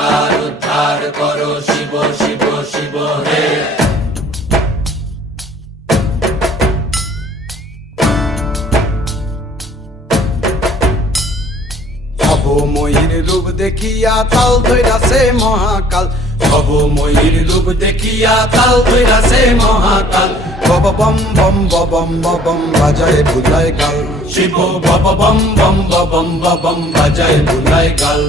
গঙ্গার উদ্ধার করো শিব শিব শিব হে। ভবময়ীর রূপ দেখিয়া তাল ধইরাছে মহাকাল, ভবময়ীর রূপ দেখিয়া তাল ধইরাছে মহাকাল। বব বম বম বম বম বাজায় বুলায় গাল, শিব বব বম বম বম বম বাজায় বুলায় গাল।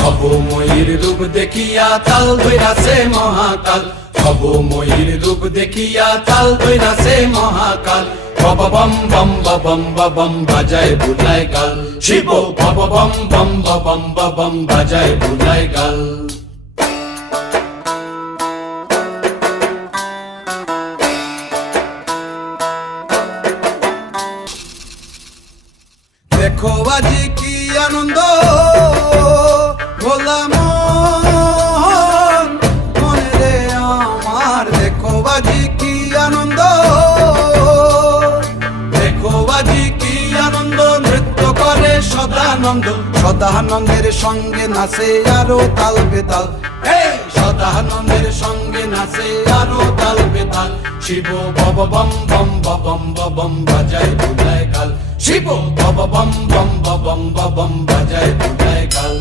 ভবময়ীর রূপ দেখিয়া তাল ধইরাছে মহাকাল, ভবময়ীর রূপ দেখিয়া তাল ধইরাছে মহাকাল। বব বম বম বম বাজায় বুলায় গাল, শিব বব বম বম বম বাজায় বুলায় গাল। দেখো আজি কি আনন্দ ভোলা মনে রে আমার, দেখো আজি কি আনন্দ, দেখো আজি কি আনন্দ, নৃত্য করে সদানন্দ, সদানন্দের সঙ্গে নাচে আরো তাল বেতাল, সদানন্দের সঙ্গে নাচে আরো তাল বেতাল। শিব বব বম বম বাজায় বুলায় গাল, শিব বব বম বম বাজায় বুলায় গাল।